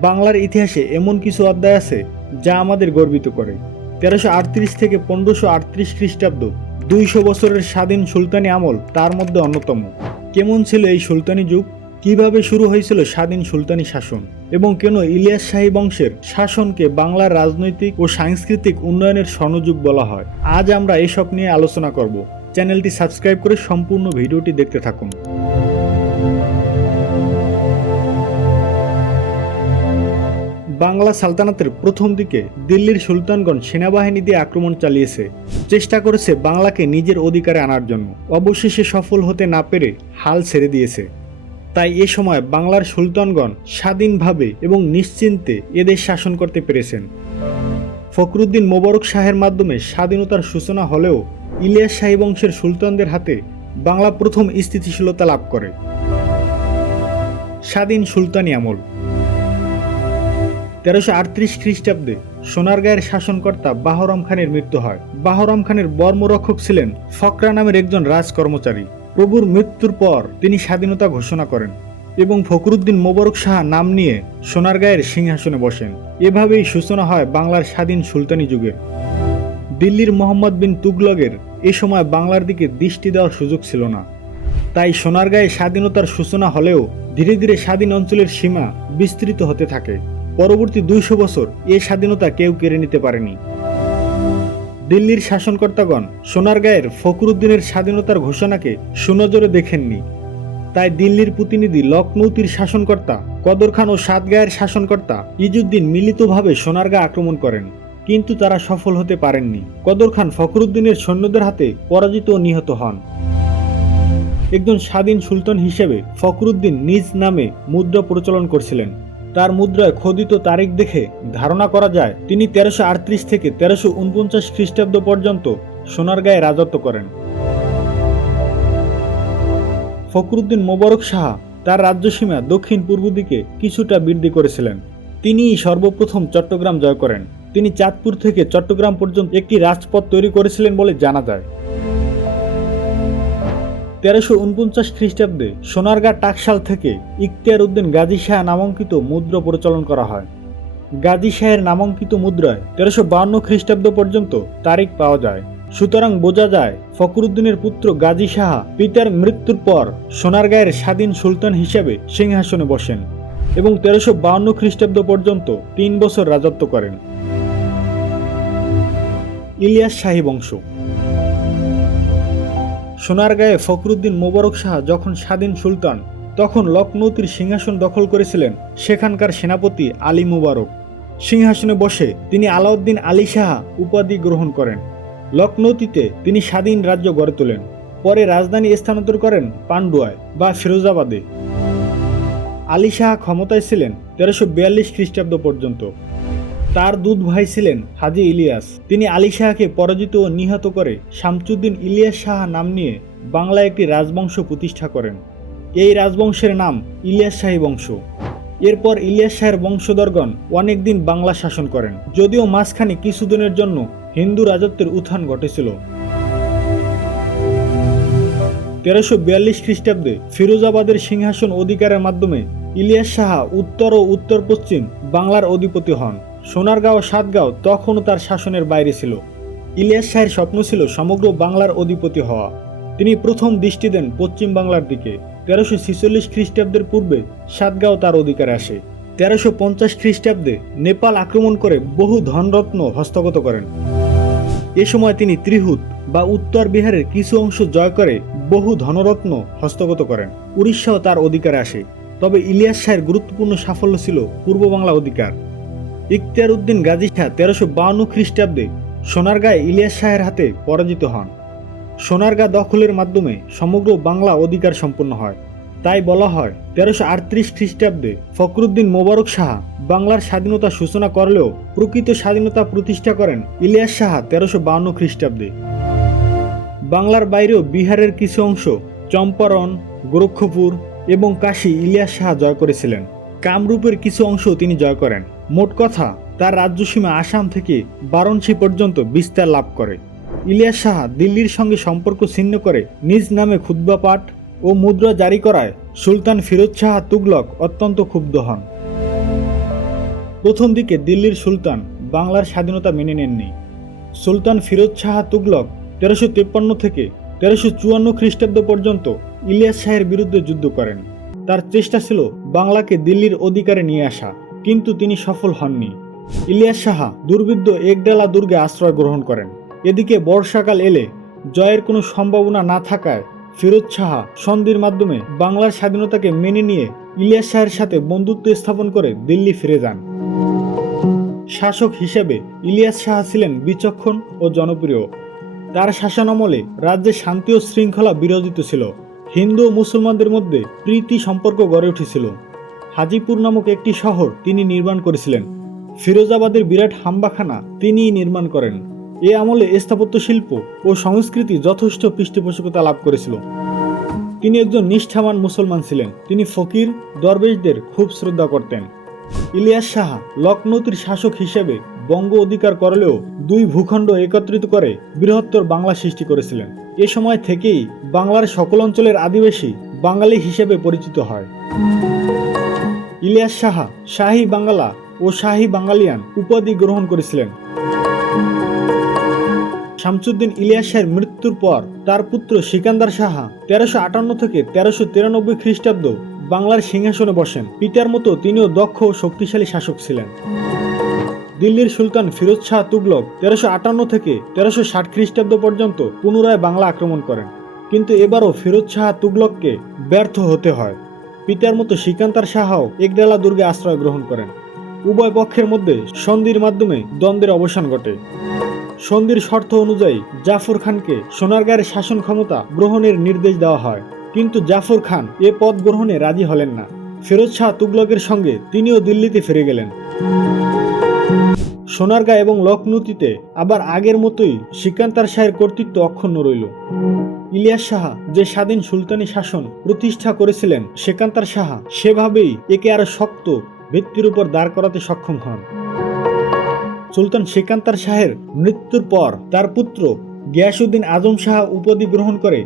বাংলার ইতিহাসে এমন কিছু অধ্যায় আছে যা আমাদের গর্বিত করে। তেরোশো আটত্রিশ থেকে পনেরোশো আটত্রিশ খ্রিস্টাব্দ দুইশো বছরের স্বাধীন সুলতানি আমল তার মধ্যে অন্যতম। কেমন ছিল এই সুলতানি যুগ? কীভাবে শুরু হয়েছিল স্বাধীন সুলতানি শাসন? এবং কেন ইলিয়াস শাহী বংশের শাসনকে বাংলার রাজনৈতিক ও সাংস্কৃতিক উন্নয়নের স্বর্ণযুগ বলা হয়? আজ আমরা এসব নিয়ে আলোচনা করব। চ্যানেলটি সাবস্ক্রাইব করে সম্পূর্ণ ভিডিওটি দেখতে থাকুন। বাংলা সালতানাতের প্রথম দিকে দিল্লির সুলতানগণ সেনাবাহিনী দিয়ে আক্রমণ চালিয়েছে। চেষ্টা করেছে বাংলাকে নিজের অধিকারে আনার জন্য। অবশেষে সফল হতে না পেরে হাল ছেড়ে দিয়েছে। তাই এ সময় বাংলার সুলতানগণ স্বাধীনভাবে এবং নিশ্চিন্তে এদের শাসন করতে পেরেছেন। ফখরুদ্দিন মোবারক শাহের মাধ্যমে স্বাধীনতার সূচনা হলেও ইলিয়াস শাহী বংশের সুলতানদের হাতে বাংলা প্রথম স্থিতিশীলতা লাভ করে। স্বাধীন সুলতানি আমল। তেরোশো আটত্রিশ খ্রিস্টাব্দে সোনারগাঁয়ের শাসনকর্তা বাহরম খানের মৃত্যু হয়। বাহরম খানের বর্মরক্ষক ছিলেন ফকরা নামের একজন রাজকর্মচারী। প্রভুর মৃত্যুর পর তিনি স্বাধীনতা ঘোষণা করেন এবং ফখরুদ্দিন মোবারক শাহ নাম নিয়ে সোনারগাঁয়ের সিংহাসনে বসেন। এভাবেই সূচনা হয় বাংলার স্বাধীন সুলতানি যুগের দিল্লির মোহাম্মদ বিন তুগলকের এ সময় বাংলার দিকে দৃষ্টি দেওয়ার সুযোগ ছিল না। তাই সোনারগাঁয়ে স্বাধীনতার সূচনা হলেও ধীরে ধীরে স্বাধীন অঞ্চলের সীমা বিস্তৃত হতে থাকে। পরবর্তী দুইশো বছর এ স্বাধীনতা কেউ কেড়ে নিতে পারেনি। দিল্লির শাসনকর্তাগণ সোনারগাঁয়ের ফখরুদ্দিনের স্বাধীনতার ঘোষণাকে সুনজরে দেখেননি। তাই দিল্লির প্রতিনিধি লখনৌতির শাসনকর্তা, কদর খান ও সাতগাঁয়ের শাসনকর্তা ইজুদ্দিন মিলিতভাবে সোনারগাঁ আক্রমণ করেন। কিন্তু তারা সফল হতে পারেননি। কদর খান ফখরুদ্দিনের সৈন্যদের হাতে পরাজিত ও নিহত হন। একজন স্বাধীন সুলতান হিসেবে ফখরুদ্দিন নিজ নামে মুদ্রা প্রচলন করছিলেন। তার মুদ্রায় খোদিত তারিখ দেখে ধারণা করা যায়, তিনি তেরোশো আটত্রিশ থেকে তেরোশো উনপঞ্চাশ খ্রিস্টাব্দ পর্যন্ত সোনারগাঁয়ে রাজত্ব করেন। ফখরুদ্দিন মোবারক শাহ তার রাজ্যসীমা দক্ষিণ পূর্ব দিকে কিছুটা বৃদ্ধি করেছিলেন। তিনিই সর্বপ্রথম চট্টগ্রাম জয় করেন। তিনি চাঁদপুর থেকে চট্টগ্রাম পর্যন্ত একটি রাজপথ তৈরি করেছিলেন বলে জানা যায়। তেরোশো উনপঞ্চাশ খ্রিস্টাব্দে সোনারগাঁ টাকশাল থেকে ইখতিয়ার উদ্দিন গাজী শাহ নামাঙ্কিত মুদ্রা প্রচলন করা হয়। গাজী শাহের নামাঙ্কিত মুদ্রায় তেরোশো বাউন্ন খ্রিস্টাব্দ পর্যন্ত তারিখ পাওয়া যায়। সুতরাং বোঝা যায় ফখরুদ্দিনের পুত্র গাজী শাহ পিতার মৃত্যুর পর সোনারগাঁয়ের স্বাধীন সুলতান হিসেবে সিংহাসনে বসেন এবং তেরোশো বাউন্ন খ্রিস্টাব্দ পর্যন্ত তিন বছর রাজত্ব করেন। ইলিয়াস শাহী বংশ সোনারগাঁয়ে ফখরুদ্দিন মোবারক শাহ যখন স্বাধীন সুলতান, তখন লখনৌতির সিংহাসন দখল করেছিলেন সেখানকার সেনাপতি আলী মুবারক। সিংহাসনে বসে তিনি আলাউদ্দিন আলী শাহ উপাধি গ্রহণ করেন। লখনৌতিতে তিনি স্বাধীন রাজ্য গড়ে তোলেন। পরে রাজধানী স্থানান্তর করেন পান্ডুয়ায় বা ফিরোজাবাদে। আলী শাহ ক্ষমতায় ছিলেন তেরোশো বিয়াল্লিশ খ্রিস্টাব্দ পর্যন্ত। তার দুধ ভাই ছিলেন হাজি ইলিয়াস। তিনি আলী শাহকে পরাজিত ও নিহত করে শামসুদ্দিন ইলিয়াস শাহ নাম নিয়ে বাংলায় একটি রাজবংশ প্রতিষ্ঠা করেন। এই রাজবংশের নাম ইলিয়াস শাহী বংশ। এরপর ইলিয়াস শাহের বংশধরগণ অনেকদিন বাংলা শাসন করেন, যদিও মাঝখানে কিছুদিনের জন্য হিন্দু রাজত্বের উত্থান ঘটেছিল। তেরোশো বিয়াল্লিশ খ্রিস্টাব্দে ফিরোজাবাদের সিংহাসন অধিকারের মাধ্যমে ইলিয়াস শাহ উত্তর ও উত্তর পশ্চিম বাংলার অধিপতি হন। সোনারগাঁও সাতগাঁও তখনও তার শাসনের বাইরে ছিল। ইলিয়াস শাহের স্বপ্ন ছিল সমগ্র বাংলার অধিপতি হওয়া। তিনি প্রথম দৃষ্টি দেন পশ্চিম বাংলার দিকে। তেরোশো ছিচল্লিশ খ্রিস্টাব্দের পূর্বে সাতগাঁও তার অধিকারে আসে। তেরোশো পঞ্চাশ খ্রিস্টাব্দে নেপাল আক্রমণ করে বহু ধনরত্ন হস্তগত করেন। এ সময় তিনি ত্রিহুত বা উত্তর বিহারের কিছু অংশ জয় করে বহু ধনরত্ন হস্তগত করেন। উড়িষ্যাও তার অধিকারে আসে। তবে ইলিয়াস শাহের গুরুত্বপূর্ণ সাফল্য ছিল পূর্ব বাংলা অধিকার। ইখতিয়ার উদ্দিন গাজী শাহ তেরোশো বাউন্ন খ্রিস্টাব্দে সোনারগাঁয়ে ইলিয়াস শাহের হাতে পরাজিত হন। সোনারগাঁ দখলের মাধ্যমে সমগ্র বাংলা অধিকার সম্পন্ন হয়। তাই বলা হয়, তেরোশো আটত্রিশ খ্রিস্টাব্দে ফখরুদ্দিন মোবারক শাহ বাংলার স্বাধীনতা সূচনা করলেও প্রকৃত স্বাধীনতা প্রতিষ্ঠা করেন ইলিয়াস শাহ তেরোশো বাউন্ন খ্রিস্টাব্দে। বাংলার বাইরেও বিহারের কিছু অংশ চম্পারণ, গোরক্ষপুর এবং কাশী ইলিয়াস শাহ জয় করেছিলেন। কামরূপের কিছু অংশ তিনি জয় করেন। মোট কথা, তার রাজ্যসীমা আসাম থেকে বারাণসী পর্যন্ত বিস্তার লাভ করে। ইলিয়াস শাহ দিল্লির সঙ্গে সম্পর্ক ছিন্ন করে নিজ নামে খুদ্া পাঠ ও মুদ্রা জারি করায় সুলতান ফিরোজ শাহ তুগলক অত্যন্ত ক্ষুব্ধ হন। প্রথম দিকে দিল্লির সুলতান বাংলার স্বাধীনতা মেনে নেননি। সুলতান ফিরোজ শাহ তুগলক তেরোশো তেপ্পান্ন থেকে তেরোশো চুয়ান্ন খ্রিস্টাব্দ পর্যন্ত ইলিয়াস শাহের বিরুদ্ধে যুদ্ধ করেন। তার চেষ্টা ছিল বাংলাকে দিল্লির অধিকারে নিয়ে আসা। কিন্তু তিনি সফল হননি। ইলিয়াস শাহ দুর্বৃদ্ধ একডালা দুর্গে আশ্রয় গ্রহণ করেন। এদিকে বর্ষাকাল এলে জয়ের কোনো সম্ভাবনা না থাকায় ফিরোজ শাহ সন্ধির মাধ্যমে বাংলার স্বাধীনতাকে মেনে নিয়ে ইলিয়াস শাহের সাথে বন্ধুত্ব স্থাপন করে দিল্লি ফিরে যান। শাসক হিসেবে ইলিয়াস শাহ ছিলেন বিচক্ষণ ও জনপ্রিয়। তার শাসনামলে রাজ্যে শান্তি ও শৃঙ্খলা বিরোধিত ছিল। হিন্দু ও মুসলমানদের মধ্যে প্রীতি সম্পর্ক গড়ে উঠেছিল। হাজিপুর নামক একটি শহর তিনি নির্মাণ করেছিলেন। ফিরোজাবাদের বিরাট হাম্বাখানা তিনিই নির্মাণ করেন। এ আমলে স্থাপত্য শিল্প ও সংস্কৃতি যথেষ্ট পৃষ্ঠপোষকতা লাভ করেছিল। তিনি একজন নিষ্ঠাবান মুসলমান ছিলেন। তিনি ফকির, দরবেশদের খুব শ্রদ্ধা করতেন। ইলিয়াস শাহ লখনৌতির শাসক হিসেবে বঙ্গ অধিকার করলেও দুই ভূখণ্ড একত্রিত করে বৃহত্তর বাংলা সৃষ্টি করেছিলেন। এ সময় থেকেই বাংলার সকল অঞ্চলের আদিবাসী বাঙালি হিসেবে পরিচিত হয়। ইলিয়াস শাহ শাহী বাঙ্গালা ও শাহী বাঙালিয়ান উপাধি গ্রহণ করেছিলেন। শামসুদ্দিন ইলিয়াস শাহের মৃত্যুর পর তার পুত্র সিকান্দার সাহা তেরোশো আটান্ন থেকে তেরোশো তিরানব্বই খ্রিস্টাব্দ বাংলার সিংহাসনে বসেন। পিতার মতো তিনিও দক্ষ ও শক্তিশালী শাসক ছিলেন। দিল্লির সুলতান ফিরোজ শাহ তুগলক তেরোশো আটান্ন থেকে তেরোশো ষাট খ্রিস্টাব্দ পর্যন্ত পুনরায় বাংলা আক্রমণ করেন। কিন্তু এবারও ফিরোজ শাহ তুগলককে ব্যর্থ হতে হয়। পিতার মতো সিকান্তার শাহও একডালা দুর্গে আশ্রয় গ্রহণ করেন। উভয় পক্ষের মধ্যে সন্ধির মাধ্যমে দ্বন্দ্বের অবসান ঘটে। সন্ধির শর্ত অনুযায়ী জাফর খানকে সোনারগাঁয়ের শাসন ক্ষমতা গ্রহণের নির্দেশ দেওয়া হয়। কিন্তু জাফর খান এ পদ গ্রহণে রাজি হলেন না। ফিরোজ শাহ তুগলকের সঙ্গে তিনিও দিল্লিতে ফিরে গেলেন। সোনারগাঁ এবং লখনৌতিতে আবার আগের মতোই সিকান্তার শাহের কর্তৃত্ব অক্ষুণ্ণ রইল। ইলিয়াস শাহ যে স্বাধীন সুলতানি শাসন প্রতিষ্ঠা করেছিলেন সেকান্তার সাহা সেভাবেই একে আরও শক্ত ভিত্তির উপর দাঁড় করাতে সক্ষম হন। সুলতান সেকান্তার শাহের মৃত্যুর পর তার পুত্র গিয়াসুদ্দিন আজম শাহ উপাধি গ্রহণ করে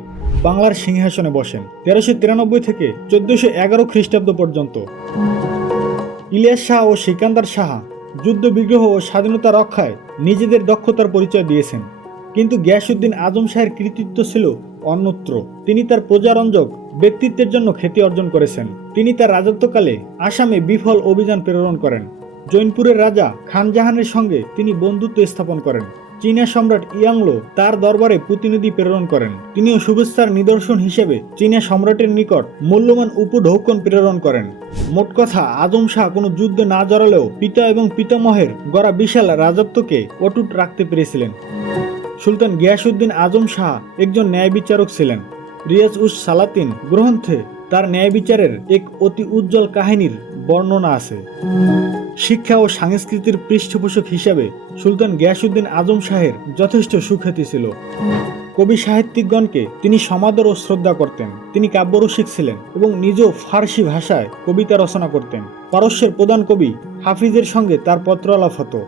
বাংলার সিংহাসনে বসেন, তেরোশো তিরানব্বই থেকে চোদ্দশো এগারো খ্রিস্টাব্দ পর্যন্ত। ইলিয়াস শাহ ও সিকান্দার শাহ যুদ্ধ বিগ্রহ ও স্বাধীনতা রক্ষায় নিজেদের দক্ষতার পরিচয় দিয়েছেন। কিন্তু গিয়াসুদ্দিন আজম শাহের কৃতিত্ব ছিল অন্যত্র। তিনি তার প্রজারঞ্জক ব্যক্তিত্বের জন্য খ্যাতি অর্জন করেছেন। তিনি তার রাজত্বকালে আসামে বিফল অভিযান প্রেরণ করেন। জৈনপুরের রাজা খানজাহানের সঙ্গে তিনি বন্ধুত্ব স্থাপন করেন। চীনা সম্রাট ইয়াংলো তার দরবারে প্রতিনিধি প্রেরণ করেন। তিনিও শুভেচ্ছার নিদর্শন হিসেবে চীনা সম্রাটের নিকট মূল্যবান উপঢৌকন প্রেরণ করেন। মোট কথা, আজম শাহ কোনো যুদ্ধে না জড়ালেও পিতা এবং পিতামহের গড়া বিশাল রাজত্বকে অটুট রাখতে পেরেছিলেন। সুলতান গিয়াসুদ্দিন আজম শাহ একজন ন্যায় বিচারক ছিলেন। রিয়াজ উস সালাতিন গ্রন্থে তার ন্যায় বিচারের এক অতি উজ্জ্বল কাহিনীর বর্ণনা আছে। শিক্ষা ও সংস্কৃতির পৃষ্ঠপোষক হিসাবে সুলতান গিয়াসুদ্দিন আজম শাহের যথেষ্ট সুখ্যাতি ছিল। কবি সাহিত্যিকগণকে তিনি সমাদর ও শ্রদ্ধা করতেন। তিনি কাব্যরসিক ছিলেন এবং নিজেও ফার্সি ভাষায় কবিতা রচনা করতেন। পারস্যের প্রধান কবি হাফিজের সঙ্গে তার পত্রালাপ হতো।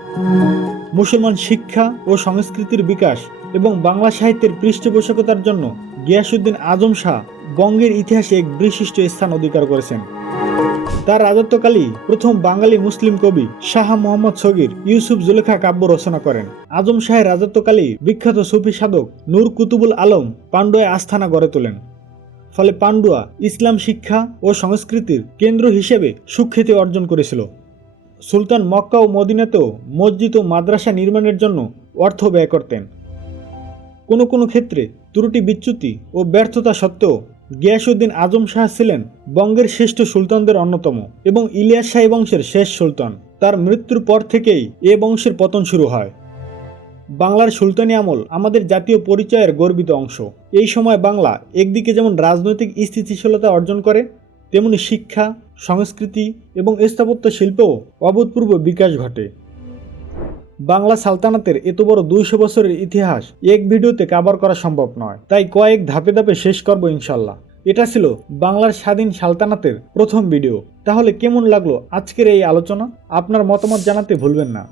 মুসলমান শিক্ষা ও সংস্কৃতির বিকাশ এবং বাংলা সাহিত্যের পৃষ্ঠপোষকতার জন্য গিয়াসুদ্দিন আজম শাহ বঙ্গের ইতিহাসে এক বিশিষ্ট স্থান অধিকার করেছেন। তার রাজত্বকালেই প্রথম বাঙালি মুসলিম কবি শাহ মোহাম্মদ সগির ইউসুফ জুলেখা কাব্য রচনা করেন। আজম শাহের রাজত্বকালেই বিখ্যাত সুফি সাধক নূর কুতুবুল আলম পাণ্ডুয়ায় আস্থানা গড়ে তোলেন। ফলে পাণ্ডুয়া ইসলাম শিক্ষা ও সংস্কৃতির কেন্দ্র হিসেবে সুখ্যাতি অর্জন করেছিল। সুলতান মক্কা ও মদিনাতেও মসজিদ ও মাদ্রাসা নির্মাণের জন্য অর্থ ব্যয় করতেন। কোনো কোনো ক্ষেত্রে ত্রুটি বিচ্যুতি ও ব্যর্থতা সত্ত্বেও গিয়াসুদ্দিন আজম শাহ ছিলেন বঙ্গের শ্রেষ্ঠ সুলতানদের অন্যতম এবং ইলিয়াস শাহী বংশের শেষ সুলতান। তার মৃত্যুর পর থেকেই এ বংশের পতন শুরু হয়। বাংলার সুলতানি আমল আমাদের জাতীয় পরিচয়ের গর্বিত অংশ। এই সময় বাংলা একদিকে যেমন রাজনৈতিক স্থিতিশীলতা অর্জন করে, তেমনি শিক্ষা, সংস্কৃতি এবং স্থাপত্য শিল্পেও অভূতপূর্ব বিকাশ ঘটে। বাংলা সালতানাতের এত বড় দুইশো বছরের ইতিহাস এক ভিডিওতে কাভার করা সম্ভব নয়। তাই কয়েক ধাপে ধাপে শেষ করব ইনশাল্লাহ। এটা ছিল বাংলার স্বাধীন সালতানাতের প্রথম ভিডিও। তাহলে কেমন লাগল আজকের এই আলোচনা? আপনার মতামত জানাতে ভুলবেন না।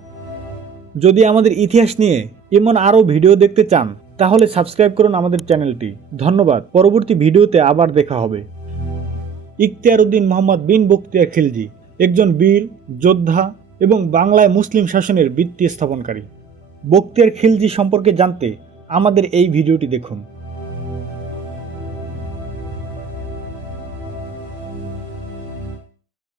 যদি আমাদের ইতিহাস নিয়ে এমন আরও ভিডিও দেখতে চান, তাহলে সাবস্ক্রাইব করুন আমাদের চ্যানেলটি। ধন্যবাদ। পরবর্তী ভিডিওতে আবার দেখা হবে। ইখতিয়ার উদ্দিন মোহাম্মদ বিন বক্তিয়ার খিলজি, একজন বীর, যোদ্ধা এবং বাংলায় মুসলিম শাসনের ভিত্তি স্থাপনকারী। বক্তিয়ার খিলজি সম্পর্কে জানতে আমাদের এই ভিডিওটি দেখুন।